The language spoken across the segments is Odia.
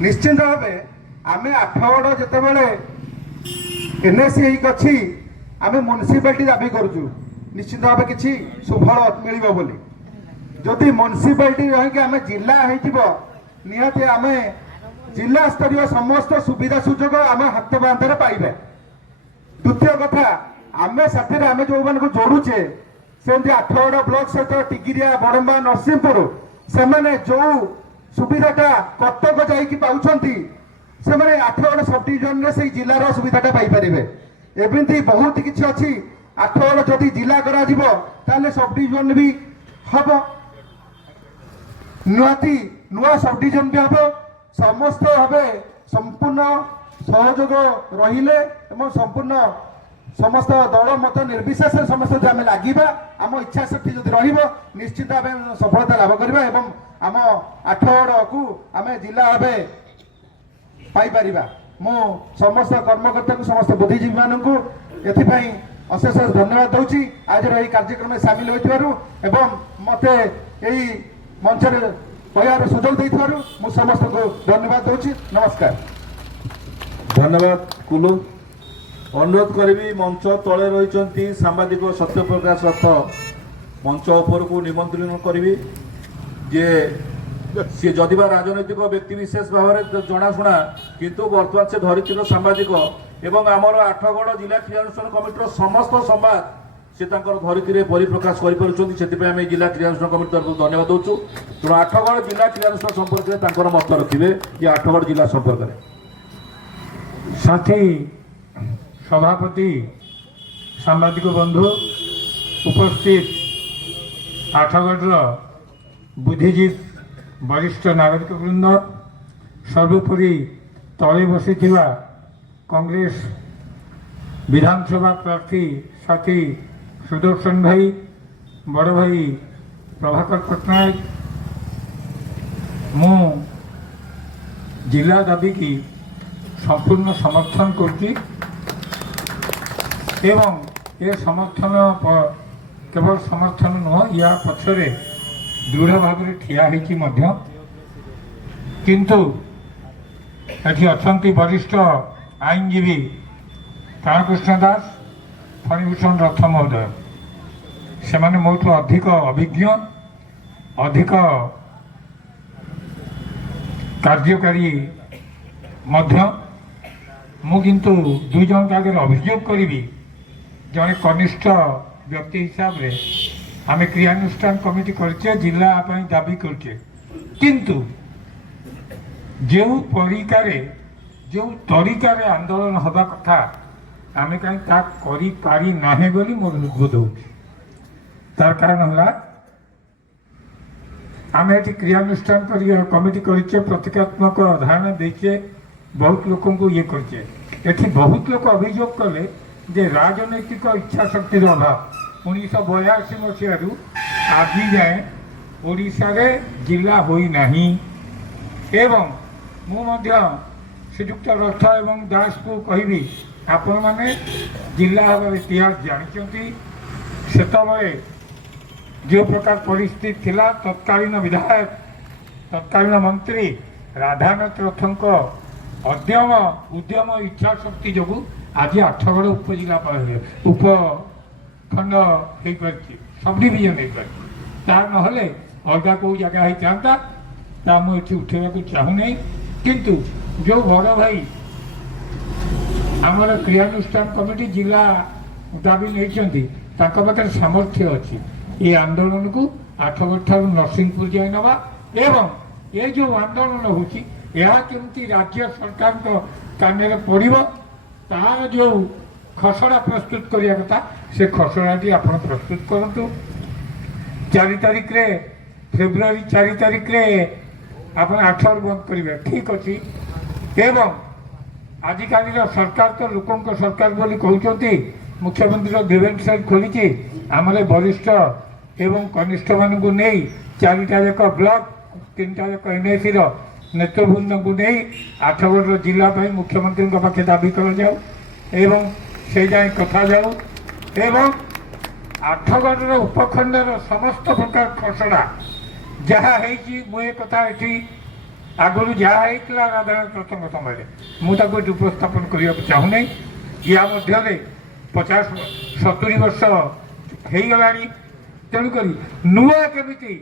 निश्चिंत भाव आम आठगड़ जिते एनएसी अच्छी आम म्यूनिसिपालिटी दाबी करुचु निश्चित भाव किसी सुफल मिल बोली जदि म्यूनिसिपालिटी रहीकि आम जिला निहाती आम जिला स्तरीय समस्त सुविधा सुजोग आम हाथ बांधे पाइबे। द्वितीय कथा आम साथी आम जो मान जोड़ुचे सेमती आठगड़ ब्लॉक सहित टिगिरिया बड़म्बा नरसिंहपुर से जो सुविधाटा कटक जाकि पाँच से आठगड़ सब डिविजन से जिलार सुविधाटा पाइपर एमती बहुत किसी अच्छी आठगड़ जदि जिला कर सब डिविजन भी हम नुआती नुआ सब डिविजन भी हम समस्त भाव संपूर्ण सहयोग रहिले संपूर्ण समस्त दल मत निर्विशेष समस्त आम लगे आम इच्छा शक्ति जब निश्चित आम सफलता लाभ करवा एवं आम आठगड़ को आम जिला भाव पाइपर मु समस्त कर्मकर्ता को समस्त बुद्धिजीवी मानू एथिपाई अशेष धन्यवाद दूची आज कार्यक्रम में सामिल होइथिबारु मते यही मंच कहर सुजोग देइथिबारु मु समस्त को धन्यवाद दूची। नमस्कार। धन्यवाद कुलु। अनुरोध करी मंच तले रही सांबादिक सत्यप्रकाश रथ मंच उपर को निमंत्रण करी जे सी जदिबा राजनैतिक व्यक्ति विशेष भाव में जनाशुना किंतु बर्तमान से धरित्र सांबादिक एवं आमर आठगड़ जिला क्रियानुष्ठान कमिटर समस्त संवाद से धरित्री परिप्रकाश करें जिला क्रियानुष्ठान कमिटी तरफ धन्यवाद दूचु। तेणु आठगड़ जिला क्रियानुष्ठान संपर्क में मत रखिए ये आठगड़ जिला संपर्क में साथी सभापति सांबादिक बंधु उपस्थित आठगढ़ बुद्धिजीवी वरिष्ठ नागरिक वृंद सर्वोपरि तले बसी कांग्रेस विधानसभा प्रार्थी साथी सुदर्शन भाई बड़ भाई प्रभाकर पट्टनायक मु जिला दाबी की संपूर्ण समर्थन करती एवं ये समर्थन केवल समर्थन नुह या पछरे दृढ़ भाव ठिया होती किंतु एठी अछंती वरिष्ठ आईनजीवी ताराकृष्ण दास फणिभूषण रथ महोदय से मोठू अधिक अभिज्ञ अधिक कार्यकारी मु किंतु दुई जन आगे अभियोग करी जड़े कनिष्ठ व्यक्ति हिसाब रे आम क्रियानुष्ठान कमिटी करचे जिला दाबी करचे किंतु जो परिकारे जो तरीकार आंदोलन हवा कथा आम कहीं करी पारी नाहे बोली मोर उद्बोध हो तार कारण है आम ये क्रियानुष्ठान कमिटी करचे प्रतीकात्मक धारणा देचे बहुत लोक ये करचे एठी बहुत लोग अभियोग कले जे राजनैतिक इच्छा शक्ति अभाव 1982 मसीह आज जाए ओडिशा रे जिला होई नहीं एवं मु श्रीजुक्त रथ एवं दास को कहि आपण माने जिला भाव इतिहास जानते से जो प्रकार परिस्थिति थिला तत्कालीन विधायक तत्कालीन मंत्री राधानाथ रथक अद्यम उद्यम इच्छा शक्ति जो आज आठगड़ उपजिला उपखंड हो सब डिविजन तार नहले अलग कौ जगह होता मुझे उठेगा चाहूना किंतु जो बड़ भाई आमर क्रियानुष्ठान कमिटी जिला दाबी नहीं पाखे सामर्थ्य अच्छी ये आंदोलन को आठगड़ ठार नरसिंहपुर जाए नवा एवं ये जो आंदोलन होती राज्य सरकार कान पड़ो तार जो खसड़ा प्रस्तुत करने कथा से खसड़ाटी आप प्रस्तुत करूँ 4 तारिख रे फेब्रुआरी 4 तारिख रे आप आठगड़ बंद करेंगे ठीक अच्छी एवं आजिकाली सरकार तो लोकों सरकार बोली कहते मुख्यमंत्री डिवेंट साइट खोली आमर वरिष्ठ एवं कनिष्ठ मान को नहीं 4टा जाक ब्लॉक 3टा जाक एनआईसी नेतृवृंद को नहीं आठगड़ जिला मुख्यमंत्री पाखे दाबी कर जाऊ एवं से जाए कथा जाऊ एवं आठगड़ उपखंडर समस्त प्रकार खसड़ा जहाँ मुझे कथा ये ଆଗରୁ ଯାହା ହେଇଥିଲା ରାଧାନାଥ ରଥଙ୍କ ସମୟରେ ମୁଁ ତାକୁ ଏଠି ଉପସ୍ଥାପନ କରିବାକୁ ଚାହୁଁନାହିଁ। ୟା ମଧ୍ୟରେ 50-70 ବର୍ଷ ହେଇଗଲାଣି, ତେଣୁକରି ନୂଆ କେମିତି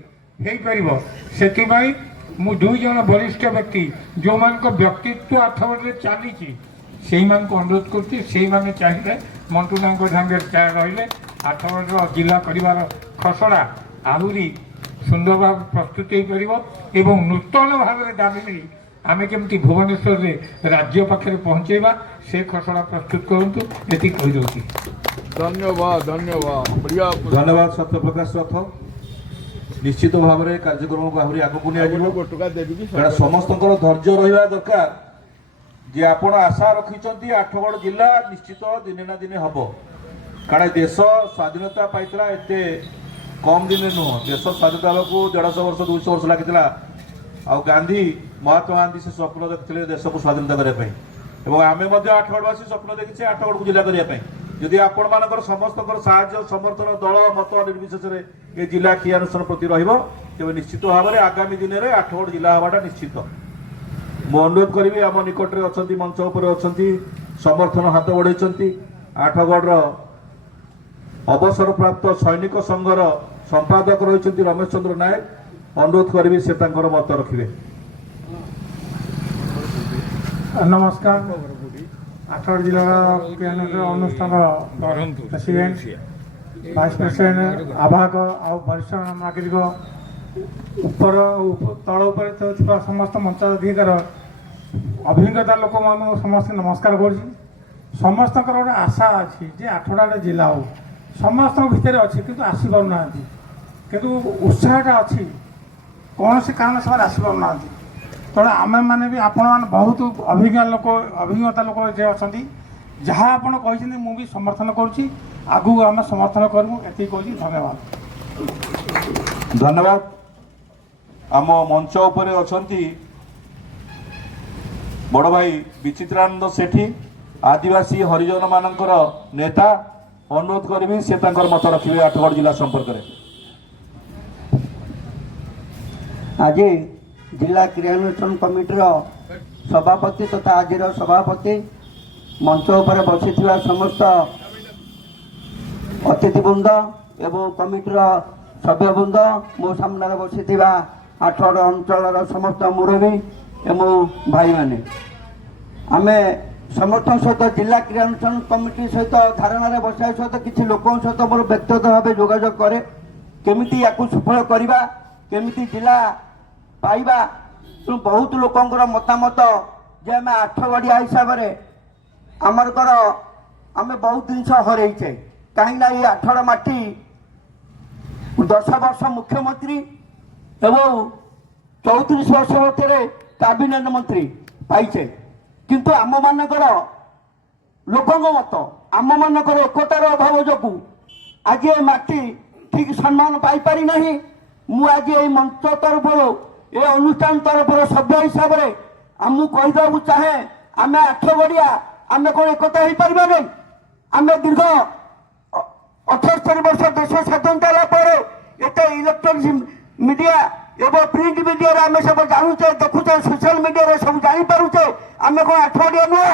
ହେଇପାରିବ ସେଥିପାଇଁ ମୁଁ 2 ଜଣ ବରିଷ୍ଠ ବ୍ୟକ୍ତି ଯେଉଁମାନଙ୍କ ବ୍ୟକ୍ତିତ୍ୱ ଆଠଗଡ଼ରେ ଚାଲିଛି ସେଇମାନଙ୍କୁ ଅନୁରୋଧ କରୁଛି। ସେଇମାନେ ଚାହିଁଲେ ମଣ୍ଟୁନାଙ୍କ ସାଙ୍ଗରେ ରହିଲେ ଆଠଗଡ଼ର ଜିଲ୍ଲା କରିବାର ଖସଡ଼ା ଆହୁରି ସୁନ୍ଦର ଭାବେ ପ୍ରସ୍ତୁତ ହେଇପାରିବ ଏବଂ ନୂତନ ଭାବରେ ଦାବି ନେଇ ଆମେ କେମିତି ଭୁବନେଶ୍ୱରରେ ରାଜ୍ୟ ପାଖରେ ପହଞ୍ଚାଇବା ସେ ଖସଡ଼ା ପ୍ରସ୍ତୁତ କରନ୍ତୁ। ଏତିକି କହିଦେଉଛି। ଧନ୍ୟବାଦ ଧନ୍ୟବାଦ ବଢ଼ିଆ ଧନ୍ୟବାଦ ସତ୍ୟପ୍ରକାଶ ରଥ। ନିଶ୍ଚିତ ଭାବରେ କାର୍ଯ୍ୟକ୍ରମକୁ ଆହୁରି ଆଗକୁ ନିଆଯିବ, ଟଙ୍କା ଦେବି କି କାରଣ ସମସ୍ତଙ୍କର ଧୈର୍ଯ୍ୟ ରହିବା ଦରକାର ଯେ ଆପଣ ଆଶା ରଖିଛନ୍ତି ଆଠଗଡ଼ ଜିଲ୍ଲା ନିଶ୍ଚିତ ଦିନେ ନା ଦିନେ ହେବ। କାରଣ ଦେଶ ସ୍ୱାଧୀନତା ପାଇଥିଲା ଏତେ କମ୍ ଦିନେ ନୁହଁ। ଦେଶ ସ୍ୱାଧୀନତା ହେବାକୁ 150 ବର୍ଷ 200 ବର୍ଷ ଲାଗିଥିଲା। ଆଉ ମହାତ୍ମା ଗାନ୍ଧୀ ସେ ସ୍ୱପ୍ନ ଦେଖିଥିଲେ ଦେଶକୁ ସ୍ୱାଧୀନତା କରିବା ପାଇଁ ଏବଂ ଆମେ ମଧ୍ୟ ଆଠଗଡ଼ବାସୀ ସ୍ୱପ୍ନ ଦେଖିଛେ ଆଠଗଡ଼କୁ ଜିଲ୍ଲା କରିବା ପାଇଁ। ଯଦି ଆପଣମାନଙ୍କର ସମସ୍ତଙ୍କର ସାହାଯ୍ୟ ସମର୍ଥନ ଦଳ ମତ ନିର୍ବିଶେଷରେ ଏ ଜିଲ୍ଲା କ୍ରିୟାନୁଷ୍ଠାନ ପ୍ରତି ରହିବ ତେବେ ନିଶ୍ଚିତ ଭାବରେ ଆଗାମୀ ଦିନରେ ଆଠଗଡ଼ ଜିଲ୍ଲା ହେବାଟା ନିଶ୍ଚିତ। ମୁଁ ଅନୁରୋଧ କରିବି ଆମ ନିକଟରେ ଅଛନ୍ତି, ମଞ୍ଚ ଉପରେ ଅଛନ୍ତି, ସମର୍ଥନ ହାତ ବଢ଼େଇଛନ୍ତି ଆଠଗଡ଼ର ଅବସରପ୍ରାପ୍ତ ସୈନିକ ସଂଘର ସମ୍ପାଦକ ରହିଛନ୍ତି ରମେଶ ଚନ୍ଦ୍ର ନାୟକ। ଅନୁରୋଧ କରିବି ସେ ତାଙ୍କର ମତ ରଖିବେ। ନମସ୍କାର। ଆଠଗଡ଼ ଜିଲ୍ଲାର କ୍ରିୟାନ୍ୱୟନ ଅନୁଷ୍ଠାନ ପ୍ରେସିଡେଣ୍ଟ, ଭାଇସ୍ ପ୍ରେସିଡେଣ୍ଟ, ଆବାହକ ଆଉ ବରିଷ୍ଠ ନାଗରିକ, ଉପର ତଳ ଉପରେ ଥିବା ସମସ୍ତ ମଞ୍ଚାଧିକାର ଅଭିଜ୍ଞତା ଲୋକମାନଙ୍କୁ ସମସ୍ତେ ନମସ୍କାର କରୁଛି। ସମସ୍ତଙ୍କର ଗୋଟେ ଆଶା ଅଛି ଯେ ଆଠଗଡ଼ ଜିଲ୍ଲା ହେଉ, ସମସ୍ତଙ୍କ ଭିତରେ ଅଛି କିନ୍ତୁ ଆସିପାରୁନାହାନ୍ତି। କିନ୍ତୁ ଉତ୍ସାହଟା ଅଛି, କୌଣସି କାରଣ ସେମାନେ ଆସିପାରୁନାହାନ୍ତି। ତେଣୁ ଆମେମାନେ ବି ଆପଣମାନେ ବହୁତ ଅଭିଜ୍ଞତା ଲୋକ ଯେ ଅଛନ୍ତି, ଯାହା ଆପଣ କହିଛନ୍ତି ମୁଁ ବି ସମର୍ଥନ କରୁଛି। ଆଗକୁ ଆମେ ସମର୍ଥନ କରିବୁ, ଏତିକି କହୁଛି। ଧନ୍ୟବାଦ। ଧନ୍ୟବାଦ। ଆମ ମଞ୍ଚ ଉପରେ ଅଛନ୍ତି ବଡ଼ ଭାଇ ବିଚିତ୍ରାନନ୍ଦ ସେଠୀ, ଆଦିବାସୀ ହରିଜନ ମାନଙ୍କର ନେତା। ଅନୁରୋଧ କରିବି ସେ ତାଙ୍କର ମତ ରଖିବେ ଆଠଗଡ଼ ଜିଲ୍ଲା ସମ୍ପର୍କରେ। ଆଜି ଜିଲ୍ଲା କ୍ରିୟାନୁଷ୍ଠାନ କମିଟିର ସଭାପତି ତଥା ଆଜିର ସଭାପତି, ମଞ୍ଚ ଉପରେ ବସିଥିବା ସମସ୍ତ ଅତିଥିବୃନ୍ଦ ଏବଂ କମିଟିର ସଭ୍ୟବୃନ୍ଦ, ମୋ ସାମ୍ନାରେ ବସିଥିବା ଆଠଗଡ଼ ଅଞ୍ଚଳର ସମସ୍ତ ମୁରବୀ ଏବଂ ଭାଇମାନେ, ଆମେ ସମସ୍ତଙ୍କ ସହିତ ଜିଲ୍ଲା କ୍ରିୟାନୁଷ୍ଠାନ କମିଟି ସହିତ ଧାରଣାରେ ବସିବା ସହିତ କିଛି ଲୋକଙ୍କ ସହିତ ମୋର ବ୍ୟକ୍ତିଗତ ଭାବେ ଯୋଗାଯୋଗ କରେ। କେମିତି ୟାକୁ ସଫଳ କରିବା, କେମିତି ଜିଲ୍ଲା ପାଇବା। ତେଣୁ ବହୁତ ଲୋକଙ୍କର ମତାମତ ଯେ ଆମେ ଆଠଗଡ଼ିଆ ହିସାବରେ ଆମେ ବହୁତ ଜିନିଷ ହରେଇଛେ। କାହିଁକିନା ଏଇ ଆଠଗଡ଼ ମାଟି 10 ବର୍ଷ ମୁଖ୍ୟମନ୍ତ୍ରୀ ଏବଂ 34 ବର୍ଷ ମଧ୍ୟରେ କ୍ୟାବିନେଟ୍ ମନ୍ତ୍ରୀ ପାଇଛେ। କିନ୍ତୁ ଆମମାନଙ୍କର ଲୋକଙ୍କ ମତ, ଆମମାନଙ୍କର ଏକତାର ଅଭାବ ଯୋଗୁଁ ଆଜି ଏ ମାଟି ଠିକ୍ ସମ୍ମାନ ପାଇପାରି ନାହିଁ। ମୁଁ ଆଜି ଏଇ ମଞ୍ଚ ତରଫରୁ, ଏ ଅନୁଷ୍ଠାନ ତରଫରୁ ସଭ୍ୟ ହିସାବରେ ଆମକୁ କହିଦେବାକୁ ଚାହେଁ, ଆମେ ଆଠଗଡ଼ିଆ, ଆମେ କ'ଣ ଏକତା ହେଇପାରିବା ନାହିଁ? ଆମେ ଦୀର୍ଘ 78 ବର୍ଷ ଦେଶ ସ୍ୱାଧୀନତା ହେଲା ପରେ ଏତେ ଇଲେକ୍ଟ୍ରୋନିକ୍ସ ମିଡ଼ିଆ ଏବଂ ପ୍ରିଣ୍ଟ ମିଡ଼ିଆରେ ଆମେ ସବୁ ଜାଣୁଛେ, ଦେଖୁଛେ, ସୋସିଆଲ ମିଡ଼ିଆରେ ସବୁ ଜାଣିପାରୁଛେ। ଆମେ କ'ଣ ଆଠଗଡ଼ିଆ ନୁହଁ?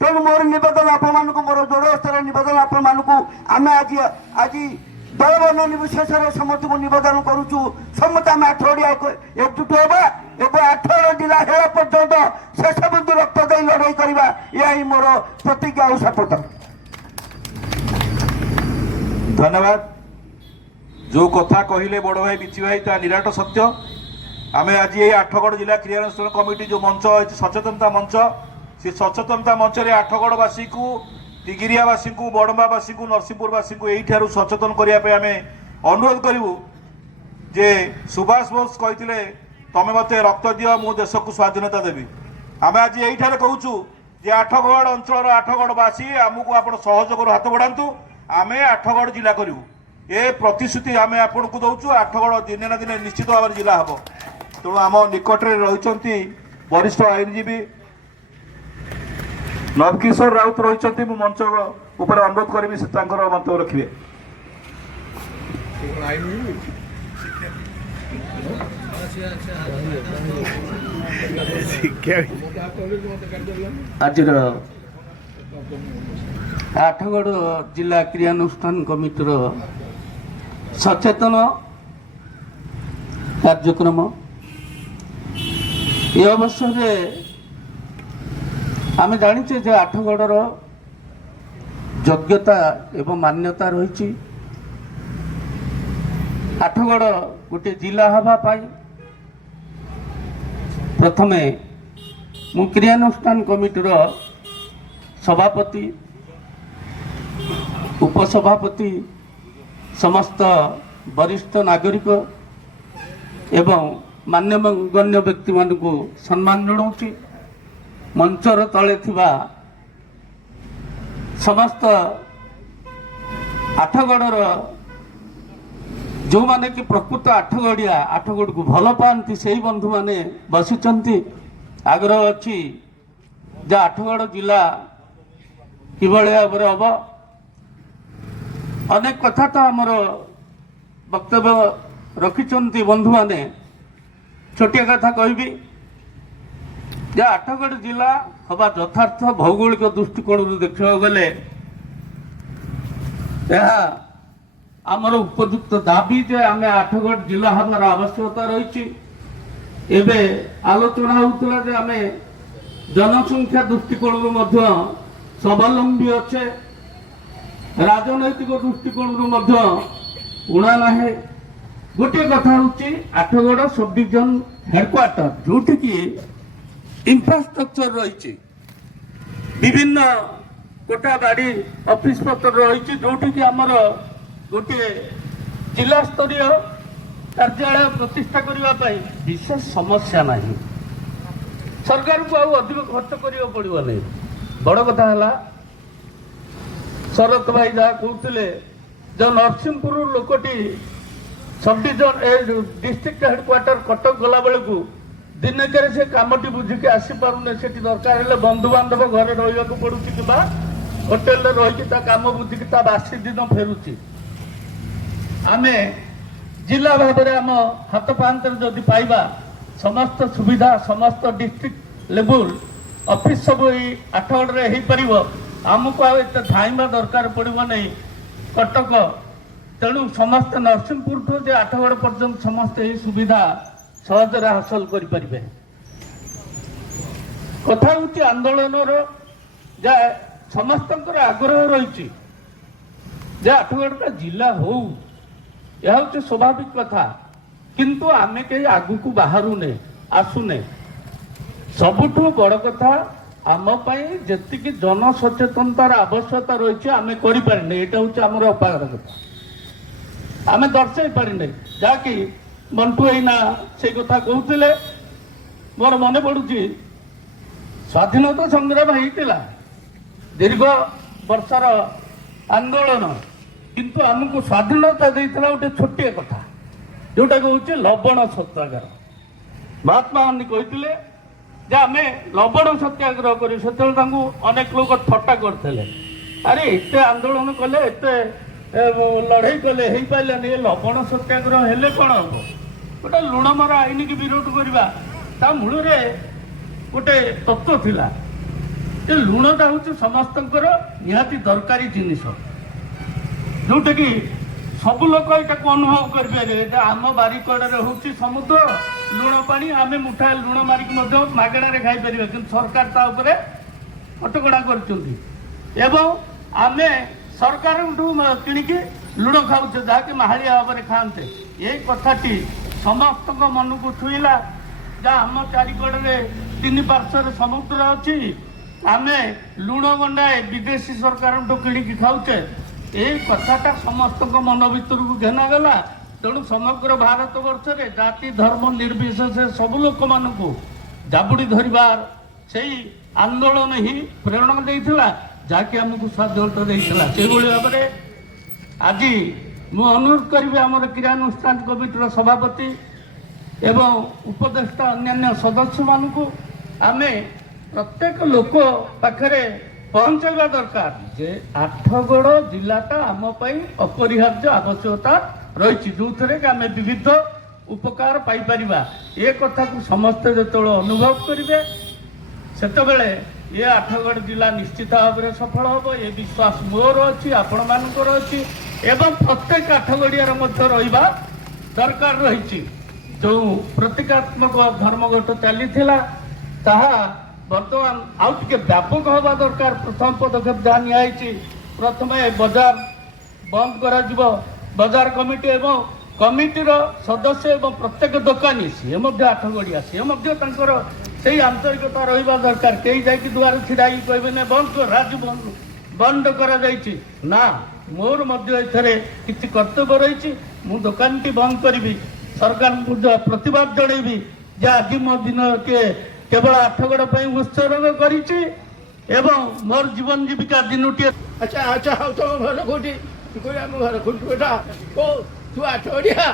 ତେଣୁ ମୋର ନିବେଦନ ଆପଣମାନଙ୍କୁ, ମୋର ଜୋର ସ୍ତରରେ ନିବେଦନ ଆପଣମାନଙ୍କୁ, ଆମେ ଆଜି ଦଳବର୍ଣ୍ଣ ନିର୍ବିଶେଷରେ ସମସ୍ତଙ୍କୁ ନିବେଦନ କରୁଛୁ, ସମସ୍ତେ ଆମେ ଆଠଗଡ଼ିଆ ଏକଜୁଟ ହେବା ଏବଂ ଆଠଗଡ଼ ଜିଲ୍ଲା ହେବା ପର୍ଯ୍ୟନ୍ତ ଶେଷ ବିନ୍ଦୁ ରକ୍ତ ଦେଇ ଲଢ଼େଇ କରିବା। ଏହା ହିଁ ମୋର ପ୍ରତିଜ୍ଞା ଆଉ ଶପଥ। ଧନ୍ୟବାଦ। ଯେଉଁ କଥା କହିଲେ ବଡ଼ ଭାଇ ବିଚି ଭାଇ ତାହା ନିରାଟ ସତ୍ୟ। ଆମେ ଆଜି ଏଇ ଆଠଗଡ଼ ଜିଲ୍ଲା କ୍ରିୟାନୁଷ୍ଠାନ କମିଟି ଯେଉଁ ମଞ୍ଚ ଅଛି, ସଚେତନତା ମଞ୍ଚ, ସେ ସଚେତନତା ମଞ୍ଚରେ ଆଠଗଡ଼ବାସୀଙ୍କୁ, ତିଗିରିଆବାସୀଙ୍କୁ, ବଡ଼ମ୍ବାବାସୀଙ୍କୁ, ନରସିଂହପୁରବାସୀଙ୍କୁ ଏଇଠାରୁ ସଚେତନ କରିବା ପାଇଁ ଆମେ ଅନୁରୋଧ କରିବୁ ଯେ ସୁଭାଷ ବୋଷ କହିଥିଲେ, ତମେ ମୋତେ ରକ୍ତ ଦିଅ, ମୁଁ ଦେଶକୁ ସ୍ୱାଧୀନତା ଦେବି। ଆମେ ଆଜି ଏଇଠାରେ କହୁଛୁ ଯେ ଆଠଗଡ଼ ଅଞ୍ଚଳର ଆଠଗଡ଼ବାସୀ ଆମକୁ ଆପଣ ସହଯୋଗରୁ ହାତ ବଢ଼ାନ୍ତୁ, ଆମେ ଆଠଗଡ଼ ଜିଲ୍ଲା କରିବୁ। ଏ ପ୍ରତିଶ୍ରୁତି ଆମେ ଆପଣଙ୍କୁ ଦେଉଛୁ। ଆଠଗଡ଼ ଦିନେ ନା ଦିନେ ନିଶ୍ଚିତ ଭାବରେ ଜିଲ୍ଲା ହେବ। ତେଣୁ ଆମ ନିକଟରେ ରହିଛନ୍ତି ବରିଷ୍ଠ ଆଇନଜୀବୀ ନବକିଶୋର ରାଉତ ରହିଛନ୍ତି। ମୁଁ ମଞ୍ଚ ଉପରେ ଅନୁରୋଧ କରିବି ସେ ତାଙ୍କର ମନ୍ତବ୍ୟ ରଖିବେ। ଆଜିର ଆଠଗଡ଼ ଜିଲ୍ଲା କ୍ରିୟାନୁଷ୍ଠାନ କମିଟିର ସଚେତନ କାର୍ଯ୍ୟକ୍ରମ। ଏ ଅବସରରେ ଆମେ ଜାଣିଛେ ଯେ ଆଠଗଡ଼ର ଯୋଗ୍ୟତା ଏବଂ ମାନ୍ୟତା ରହିଛି। ଆଠଗଡ଼ ଗୋଟିଏ ଜିଲ୍ଲା ହେବା ପାଇଁ ପ୍ରଥମେ ମୁଁ କ୍ରିୟାନୁଷ୍ଠାନ କମିଟିର ସଭାପତି, ଉପସଭାପତି, ସମସ୍ତ ବରିଷ୍ଠ ନାଗରିକ ଏବଂ ମାନ୍ୟଗଣ୍ୟ ବ୍ୟକ୍ତିମାନଙ୍କୁ ସମ୍ମାନ ଜଣାଉଛି। ମଞ୍ଚର ତଳେ ଥିବା ସମସ୍ତ ଆଠଗଡ଼ର ଯେଉଁମାନେ କି ପ୍ରକୃତ ଆଠଗଡ଼ିଆ, ଆଠଗଡ଼କୁ ଭଲ ପାଆନ୍ତି, ସେହି ବନ୍ଧୁମାନେ ବସିଛନ୍ତି। ଆଗ୍ରହ ଅଛି ଯେ ଆଠଗଡ଼ ଜିଲ୍ଲା କିଭଳି ଭାବରେ ହେବ। ଅନେକ କଥା ତ ଆମର ବକ୍ତବ୍ୟ ରଖିଛନ୍ତି ବନ୍ଧୁମାନେ। ଛୋଟିଆ କଥା କହିବି ଯେ ଆଠଗଡ଼ ଜିଲ୍ଲା ହେବା ଯଥାର୍ଥ ଭୌଗୋଳିକ ଦୃଷ୍ଟିକୋଣରୁ ଦେଖିବାକୁ ଗଲେ ଏହା ଆମର ଉପଯୁକ୍ତ ଦାବି ଯେ ଆମେ ଆଠଗଡ଼ ଜିଲ୍ଲା ହେବାର ଆବଶ୍ୟକତା ରହିଛି। ଏବେ ଆଲୋଚନା ହେଉଥିଲା ଯେ ଆମେ ଜନସଂଖ୍ୟା ଦୃଷ୍ଟିକୋଣରୁ ମଧ୍ୟ ସ୍ୱାବଲମ୍ବୀ ଅଛେ, ରାଜନୈତିକ ଦୃଷ୍ଟିକୋଣରୁ ମଧ୍ୟ ଉଣା ନାହିଁ। ଗୋଟିଏ କଥା ହେଉଛି ଆଠଗଡ଼ ସବ୍ ଡିଭିଜନ ହେଡକ୍ୱାର୍ଟର, ଯୋଉଠିକି ଇନଫ୍ରାଷ୍ଟ୍ରକ୍ଚର ରହିଛି, ବିଭିନ୍ନ କୋଟା ବାଡ଼ି ଅଫିସ ପତ୍ର ରହିଛି, ଯୋଉଠିକି ଆମର ଗୋଟିଏ ଜିଲ୍ଲା ସ୍ତରୀୟ କାର୍ଯ୍ୟାଳୟ ପ୍ରତିଷ୍ଠା କରିବା ପାଇଁ ବିଶେଷ ସମସ୍ୟା ନାହିଁ। ସରକାରକୁ ଆଉ ଅଧିକ ଖର୍ଚ୍ଚ କରିବାକୁ ପଡ଼ିବ ନାହିଁ। ବଡ଼ କଥା ହେଲା ଶରତ ଭାଇ ଯାହା କହୁଥିଲେ ଯେ ନରସିଂହପୁର ଲୋକଟି sub division district headquarter Cuttack ଗଲା ବେଳକୁ ଦିନକରେ ସେ କାମଟି ବୁଝିକି ଆସିପାରୁନି। ସେଠି ଦରକାର ହେଲେ ବନ୍ଧୁବାନ୍ଧବ ଘରେ ରହିବାକୁ ପଡୁଛି କିମ୍ବା ହୋଟେଲରେ ରହିକି ତା କାମ ବୁଝିକି ତା ବାସି ଦିନ ଫେରୁଛି। ଆମେ ଜିଲ୍ଲା ଭାବରେ ଆମ ହାତ ପାହାନ୍ତରେ ଯଦି ପାଇବା ସମସ୍ତ ସୁବିଧା, ସମସ୍ତ ଡିଷ୍ଟ୍ରିକ୍ଟ ଲେବୁଲ ଅଫିସ ସବୁ ଏଇ ଆଠଗଡ଼ରେ ହେଇପାରିବ। ଆମକୁ ଆଉ ଏତେ ଧାଇଁବା ଦରକାର ପଡ଼ିବ ନାହିଁ କଟକ। ତେଣୁ ସମସ୍ତେ ନରସିଂହପୁରଠୁ ଯେ ଆଠଗଡ଼ ପର୍ଯ୍ୟନ୍ତ ସମସ୍ତେ ଏହି ସୁବିଧା ସହଜରେ ହାସଲ କରିପାରିବେ। କଥା ହେଉଛି ଆନ୍ଦୋଳନର ଯେ ସମସ୍ତଙ୍କର ଆଗ୍ରହ ରହିଛି ଯେ ଆଠଗଡ଼ଟା ଜିଲ୍ଲା ହଉ, ଏହା ହେଉଛି ସ୍ୱାଭାବିକ କଥା। କିନ୍ତୁ ଆମେ କେହି ଆଗକୁ ବାହାରୁନେ, ଆସୁନେ। ସବୁଠୁ ବଡ଼ କଥା ଆମ ପାଇଁ ଯେତିକି ଜନସଚେତନତାର ଆବଶ୍ୟକତା ରହିଛି ଆମେ କରିପାରିନେ। ଏଇଟା ହେଉଛି ଆମର ଅପାର କଥା, ଆମେ ଦର୍ଶାଇ ପାରିନେ। ଯାହାକି ମଣ୍ଟୁ ଏଇନା ସେଇ କଥା କହୁଥିଲେ, ମୋର ମନେ ପଡୁଛି ସ୍ୱାଧୀନତା ସଂଗ୍ରାମ ହେଇଥିଲା, ଦୀର୍ଘ ବର୍ଷର ଆନ୍ଦୋଳନ, କିନ୍ତୁ ଆମକୁ ସ୍ୱାଧୀନତା ଦେଇଥିଲା ଗୋଟେ ଛୋଟିଆ କଥା, ଯୋଉଟାକୁ ହଉଛି ଲବଣ ସତ୍ୟାଗ୍ରହ। ମହାତ୍ମା ଗାନ୍ଧୀ କହିଥିଲେ ଯେ ଆମେ ଲବଣ ସତ୍ୟାଗ୍ରହ କରି, ସେତେବେଳେ ତାଙ୍କୁ ଅନେକ ଲୋକ ଥଟ୍ଟା କରିଥିଲେ, ଆରେ ଏତେ ଆନ୍ଦୋଳନ କଲେ, ଏତେ ଲଢ଼େଇ କଲେ, ହେଇପାରିଲାନି, ଏ ଲବଣ ସତ୍ୟାଗ୍ରହ ହେଲେ କ'ଣ ହବ? ଗୋଟେ ଲୁଣ ମରା ଆଇନକୁ ବିରୋଧ କରିବା, ତା ମୂଳରେ ଗୋଟେ ତତ୍ତ୍ୱ ଥିଲା ଯେ ଲୁଣଟା ହେଉଛି ସମସ୍ତଙ୍କର ନିହାତି ଦରକାରୀ ଜିନିଷ, ଯୋଉଟାକି ସବୁ ଲୋକ ଏଟାକୁ ଅନୁଭବ କରିପାରିବେ ଯେ ଆମ ବାରିକଡ଼ରେ ହେଉଛି ସମୁଦ୍ର, ଲୁଣ ପାଣି, ଆମେ ମୁଠାଏ ଲୁଣ ମାରିକି ମଧ୍ୟ ମାଗଣାରେ ଖାଇପାରିବା। କିନ୍ତୁ ସରକାର ତା ଉପରେ କଟକଣା କରିଛନ୍ତି ଏବଂ ଆମେ ସରକାରଙ୍କଠୁ କିଣିକି ଲୁଣ ଖାଉଛେ, ଯାହାକି ମାହାଳିଆ ଭାବରେ ଖାଆନ୍ତେ। ଏଇ କଥାଟି ସମସ୍ତଙ୍କ ମନକୁ ଛୁଇଁଲା ଯେ ଆମ ଚାରିକଡ଼ରେ ତିନି ପାର୍ଶ୍ୱରେ ସମୁଦ୍ର ଅଛି, ଆମେ ଲୁଣ ଗଣ୍ଡାଏ ବିଦେଶୀ ସରକାରଙ୍କଠୁ କିଣିକି ଖାଉଛେ। ଏଇ କଥାଟା ସମସ୍ତଙ୍କ ମନ ଭିତରକୁ ଘେନାଗଲା। ତେଣୁ ସମଗ୍ର ଭାରତ ବର୍ଷରେ ଜାତି ଧର୍ମ ନିର୍ବିଶେଷରେ ସବୁ ଲୋକମାନଙ୍କୁ ଜାବୁଡ଼ି ଧରିବାର ସେଇ ଆନ୍ଦୋଳନ ହିଁ ପ୍ରେରଣା ଦେଇଥିଲା, ଯାହାକି ଆମକୁ ସ୍ୱାଧୀନତା ଦେଇଥିଲା। ସେହିଭଳି ଭାବରେ ଆଜି ମୁଁ ଅନୁରୋଧ କରିବି ଆମର କ୍ରିୟାନୁଷ୍ଠାନ କମିଟିର ସଭାପତି ଏବଂ ଉପଦେଷ୍ଟା ଅନ୍ୟାନ୍ୟ ସଦସ୍ୟମାନଙ୍କୁ ଆମେ ପ୍ରତ୍ୟେକ ଲୋକ ପାଖରେ ପହଞ୍ଚାଇବା ଦରକାର ଯେ ଆଠଗଡ଼ ଜିଲ୍ଲାଟା ଆମ ପାଇଁ ଅପରିହାର୍ଯ୍ୟ ଆବଶ୍ୟକତା ରହିଛି, ଯେଉଁଥିରେ କି ଆମେ ବିବିଧ ଉପକାର ପାଇପାରିବା ଏ କଥାକୁ ସମସ୍ତେ ଯେତେବେଳେ ଅନୁଭବ କରିବେ ସେତେବେଳେ ଏ ଆଠଗଡ଼ ଜିଲ୍ଲା ନିଶ୍ଚିତ ଭାବରେ ସଫଳ ହେବ ଏ ବିଶ୍ୱାସ ମୋର ଅଛି ଆପଣମାନଙ୍କର ଅଛି ଏବଂ ପ୍ରତ୍ୟେକ ଆଠଗଡ଼ିଆର ମଧ୍ୟ ରହିବା ଦରକାର ରହିଛି। ଯେଉଁ ପ୍ରତୀକାତ୍ମକ ଧର୍ମଘଟ ଚାଲିଥିଲା ତାହା ବର୍ତ୍ତମାନ ଆଉ ଟିକେ ବ୍ୟାପକ ହେବା ଦରକାର। ପ୍ରଥମ ପଦକ୍ଷେପ ଯାହା ନିଆଯାଇଛି ପ୍ରଥମେ ବଜାର ବନ୍ଦ କରାଯିବ। ବଜାର କମିଟି ଏବଂ କମିଟିର ସଦସ୍ୟ ଏବଂ ପ୍ରତ୍ୟେକ ଦୋକାନୀ ସିଏ ମଧ୍ୟ ଆଠଗଡ଼ିଆ ସିଏ ମଧ୍ୟ ତାଙ୍କର ସେଇ ଆନ୍ତରିକତା ରହିବା ଦରକାର। କେହି ଯାଇକି ଦୁଆରେ ଛିଡ଼ା ହେଇକି କହିବେ ନା ବନ୍ଦ କର ରାଜୁ ବନ୍ଦ କରାଯାଇଛି ନା, ମୋର ମଧ୍ୟ ଏଥିରେ କିଛି କର୍ତ୍ତବ୍ୟ ରହିଛି। ମୁଁ ଦୋକାନଟି ବନ୍ଦ କରିବି, ସରକାରଙ୍କୁ ମଧ୍ୟ ପ୍ରତିବାଦ ଜଣେଇବି ଯେ ଆଜି ମୋ ଦିନଟିଏ କେବଳ ଆଠଗଡ଼ ପାଇଁ ଉତ୍ସର୍ଗ କରିଛି ଏବଂ ମୋର ଜୀବନ ଜୀବିକା ଦିନଟିଏ। ଆଚ୍ଛା ଆଚ୍ଛା ହଉ ତମ ଘର କୋଉଠି? ତୁ କହିଲି ଆମ ଘର କୋଉଠି ବେଟା? ଓ ତୁ ଆଠଗଡ଼ିଆ?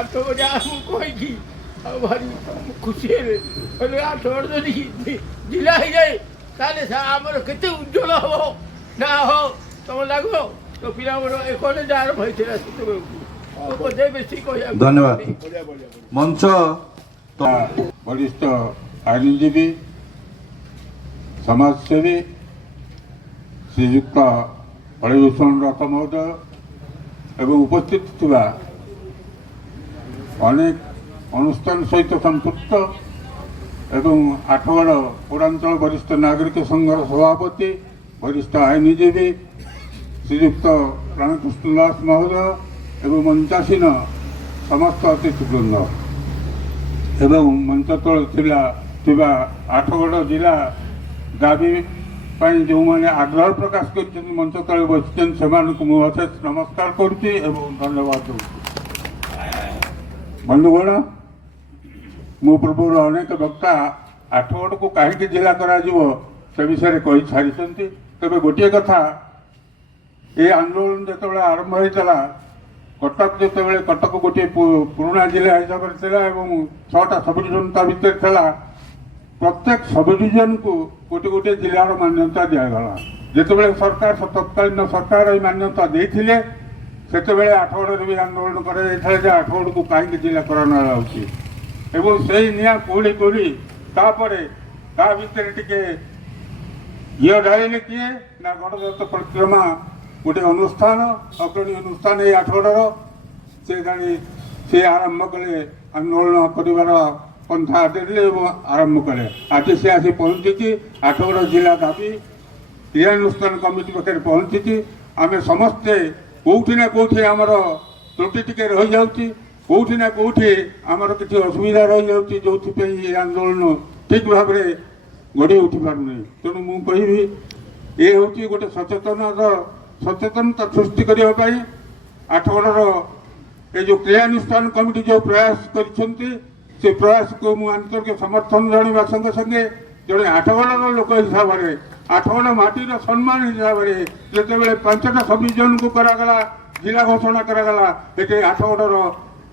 ଆଠଗଡ଼ିଆ ମୁଁ କହିକି ଆଉ ଭାରି ଖୁସି ହେଲେ କହିଲେ ଆଠଗଡ଼ ଯଦି ଜିଲ୍ଲା ହେଇଯାଏ ତାହେଲେ ଆମର କେତେ ଉଜ୍ଜଳ ହବ ନା ହଉ ତମ ଲାଗ ତ ପିଲାଙ୍କର ଏକଲେ ଯାହାର ଭଇଥିଲା ସେତେବେଳକୁ ବେଶୀ କହିବା। ଧନ୍ୟବାଦ। ମଞ୍ଚ वरिष्ठ आईनजीवी समाजसेवी श्रीजुक्त हरिभूषण रथ महोदय एवं उपस्थित थिबा अनेक अनुष्ठान सहित संपृक्त एवं आठगड़ पौरांचल वरिष्ठ नागरिक संघर सभापति वरिष्ठ आईनजीवी श्रीजुक्त रामकृष्ण दास महोदय एवं मंचासीन समस्त अतिथिवृंद एवं मंच तल थिबा आठगड़ जिला दाबी जो मैंने आग्रह प्रकाश कर मंच तले बसी से अशेष नमस्कार करुच्ची एवं धन्यवाद दूँ। बंधुगण मु पूर्व अनेक वक्ता आठगड़ को कहीं जिला करा से विषय कही सारी तेज गोटे कथा ये आंदोलन जो आरंभ होता कटक जो कटक गोटे पुराना जिला हिसाब से 6टा सब डिविजन ता भितर था प्रत्येक सब डिविजन को गोटे गोटे जिलार मान्यता दिगला जिते सरकार तत्कालीन सरकार ये मान्यता देते से आठगड़ भी आंदोलन कर आठगड़ को कहीं जिला कराना से निआ कोली कोली ता भितर टे घी ढाइले किए ना गणतंत्र परिक्रमा गोटे अनुष्ठान अग्रणी अनुष्ठान ये आठगड़र से आरंभ कले आंदोलन कर पंथा देले आरंभ कले आज से आसी पहुंची आठगड़ जिला दाबी क्रियानुष्ठान कमिटी पाखे पहुंची आम समस्ते कौटी ना कौटी आमर त्रुटि टिके रही जाउची कौटी ना कौटी आमर किसी असुविधा रही जाउची जो ये आंदोलन ठीक भाव में गढ़ी उठी पारुनी तेणु मु कहि ये हूँ गोटे सचेतनता सृष्टि करने आठगड़र ये जो क्रियानुष्ठान कमिटी जो प्रयास कर प्रयास को मुझे आंतरिक समर्थन जनावा संगे संगे जड़े आठगड़र लोक हिसाब से आठगड़ माटीर सम्मान हिसाब से जिते 5टा सब डिविजन को करागला जिला घोषणा करागला ये आठगड़र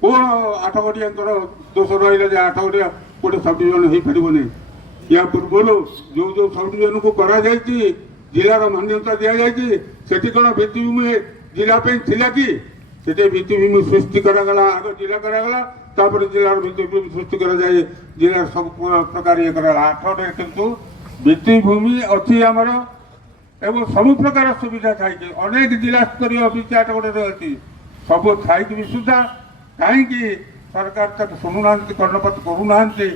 कौन आठगड़िया दोष रहा आठगड़िया गोटे सब डिविजन हो पारे या पूर्व जो जो सब डिविजन को करा जिलार मान्यता दि जाती कौन भित्तिभूमि जिलापी थिला कि से भित्तिभूमि सृष्टि करागला आग जिला करागला तापर जिलार भित्तिभूमि सृष्टि करा जाए जिला सब प्रकार ये करागला आठगड़ किंतु भित्तिभूमि अच्छी आमर एवं सब प्रकार सुविधा थाई अनेक जिला स्तरीय अफिस आठगड़ अच्छी सब थाई भी सुधा कहीं सरकार तक शुणुना कर्णपात करूना से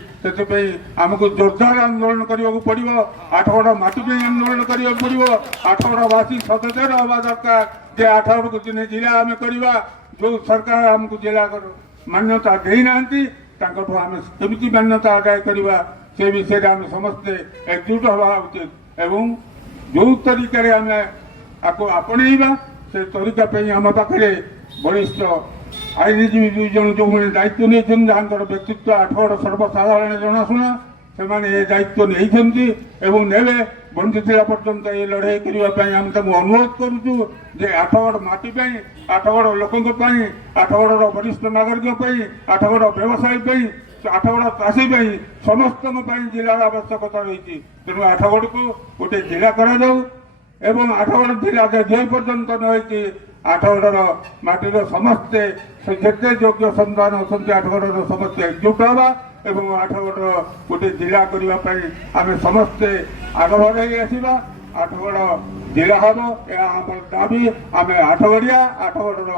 आमको जोरदार आंदोलन करने को पड़ो आठगड़ माटी आंदोलन करने को पड़ो आठगड़वासी सचेतन हवा दरकार जे आठगड़ को दिने जिला आम करवा जो सरकार आमको जिला मान्यता देना आम केमी मान्यता आदाय करवा से विषय आम समस्ते एकजुट हवा उचित एवं जो तरीका आम आपको आपणेबा से तरीका आम पाखे वरिष्ठ आईनजीवी 2 जन जो मैंने दायित्व नहीं जहाँ व्यक्तित्व आठगड़ सर्वसाधारण जनाशुना से ये दायित्व नहीं ने बंदी था पर्यंत ये लड़ाई करने आम अनुरोध करुचु जे आठगड़ माटी आठगड़ लोकों आठगड़ वरिष्ठ नागरिक आठगड़ व्यवसायी आठगड़ चाषी समस्त जिलार आवश्यकता रही तेणु आठगड़ को गोटे जिला करा आठगड़ जिला जो पर्यंत नई ଆଠଗଡ଼ର ମାଟିର ସମସ୍ତେ ଯେତେ ଯୋଗ୍ୟ ସନ୍ତାନ ଅଛନ୍ତି ଆଠଗଡ଼ର ସମସ୍ତେ ଏକଜୁଟ ହେବା ଏବଂ ଆଠଗଡ଼ର ଗୋଟିଏ ଜିଲ୍ଲା କରିବା ପାଇଁ ଆମେ ସମସ୍ତେ ଆଗଭର ହେଇ ଆସିବା। ଆଠଗଡ଼ ଜିଲ୍ଲା ହେବ, ଏହା ଆମର ଦାବି। ଆମେ ଆଠଗଡ଼ିଆ, ଆଠଗଡ଼ର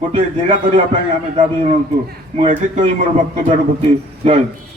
ଗୋଟିଏ ଜିଲ୍ଲା କରିବା ପାଇଁ ଆମେ ଦାବି ଜଣାଉଛୁ। ମୁଁ ଏତିକି କହି ମୋର ବକ୍ତବ୍ୟ ରଖୁଛି। ଜୟ ହିନ୍ଦ।